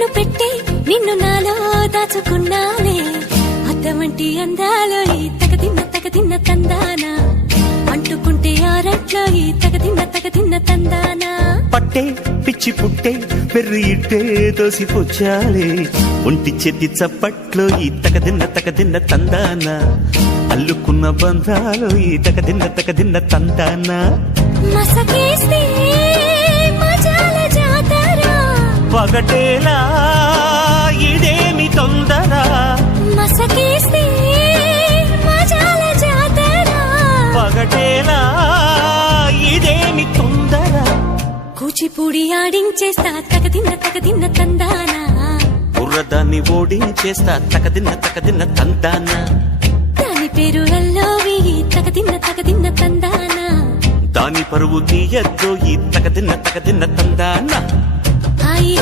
కన్ను పెట్టే నిన్ను నాలో దాచుకున్నానే అద్దమంటి అందాలో ఈ తగదిన్న తందానా అంటుకుంటే ఆరట్లో ఈ తగదిన్న తందానా పట్టే పిచ్చి పుట్టే పెర్రి ఇట్టే దోసిపుచ్చాలే ఒంటి చెట్టి చప్పట్లో ఈ తగదిన్న తందానా అల్లుకున్న బంధాలు ఈ తగదిన్న తందానా మసకేస్తే మజాల జాతర పగటేలా ఇదేమి తొందర మసకేస్తే మజాల జాతర పగటేలా ఇదేమి తొందర కూచిపూడి ఆడించేస్తా తగదిన్న తందానా బుర్రదాన్ని ఓడించేస్తా తగదిన్న తందానా దాని పేరు అల్లోవి తగదిన్న తందానా దాని పరువు తీయద్దు ఈ తగదిన్న తందానా